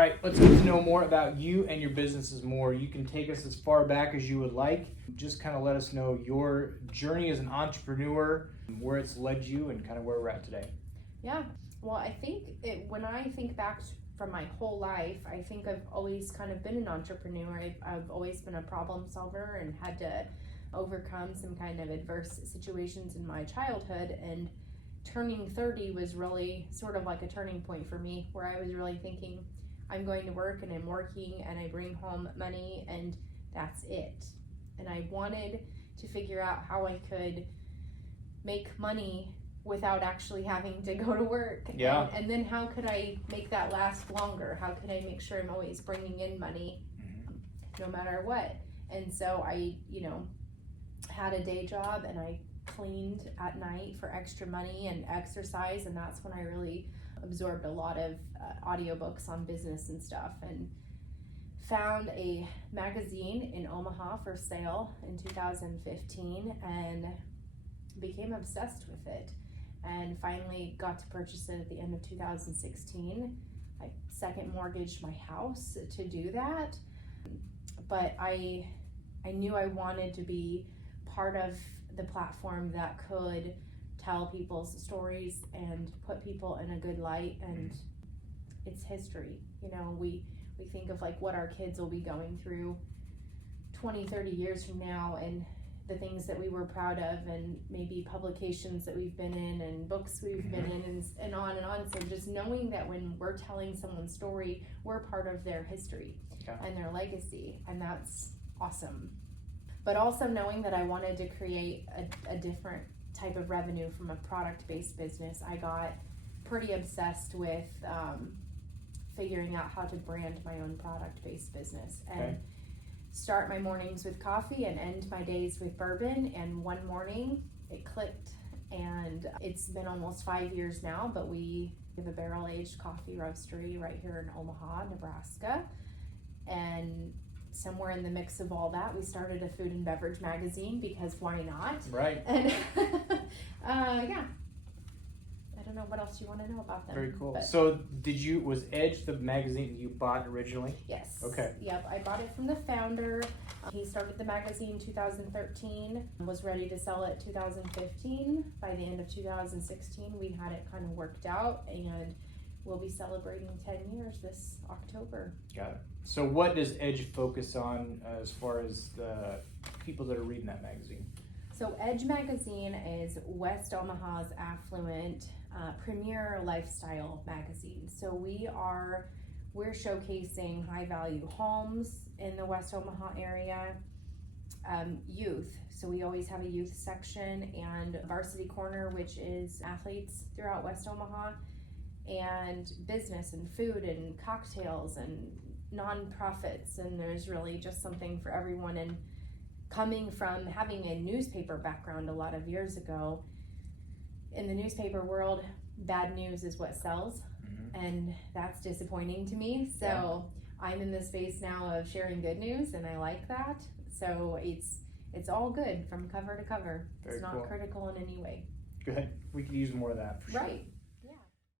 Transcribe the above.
right, let's get to know more about you and your businesses more. You can take us as far back as you would like. Just kind of let us know your journey as an entrepreneur, where it's led you, and kind of where we're at today. Yeah, well, I think when I think back from my whole life, I think I've always kind of been an entrepreneur. I've always been a problem solver and had to overcome some kind of adverse situations in my childhood, and turning 30 was really sort of like a turning point for me, where I was really thinking, I'm going to work and I'm working and I bring home money and that's it. And I wanted to figure out how I could make money without actually having to go to work. Yeah. And then how could I make that last longer? How could I make sure I'm always bringing in money no matter what? And so I, had a day job and I cleaned at night for extra money and exercise, and that's when I really absorbed a lot of audiobooks on business and stuff, and found a magazine in Omaha for sale in 2015 and became obsessed with it, and finally got to purchase it at the end of 2016. I second mortgaged my house to do that, but I knew I wanted to be part of the platform that could tell people's stories and put people in a good light. And it's history. We think of like what our kids will be going through 20-30 years from now, and the things that we were proud of, and maybe publications that we've been in and books we've been in, and on and on. So just knowing that when we're telling someone's story, we're part of their history and their legacy, and that's awesome. But also knowing that I wanted to create a different type of revenue from a product-based business, I got pretty obsessed with figuring out how to brand my own product-based business and start my mornings with coffee and end my days with bourbon. And one morning it clicked, and it's been almost 5 years now, but we have a barrel-aged coffee roastery right here in Omaha, Nebraska. And somewhere in the mix of all that, we started a food and beverage magazine, because why not? Right. And yeah, I don't know what else you want to know about them. Very cool. But So was Edge the magazine you bought originally? yes. Okay. Yep, I bought it from the founder. He started the magazine in 2013, was ready to sell it 2015. By the end of 2016, we had it kind of worked out, and we'll be celebrating 10 years this October. Got it. So what does Edge focus on as far as the people that are reading that magazine? So Edge magazine is West Omaha's affluent premier lifestyle magazine. So we're showcasing high value homes in the West Omaha area, youth. So we always have a youth section, and Varsity Corner, which is athletes throughout West Omaha, and business and food and cocktails and nonprofits, and there's really just something for everyone. And coming from having a newspaper background a lot of years ago, in the newspaper world, bad news is what sells, and that's disappointing to me. So I'm in the space now of sharing good news, and I like that. So it's all good from cover to cover. Very it's not cool. critical in any way. Good. We could use more of that for sure. Right.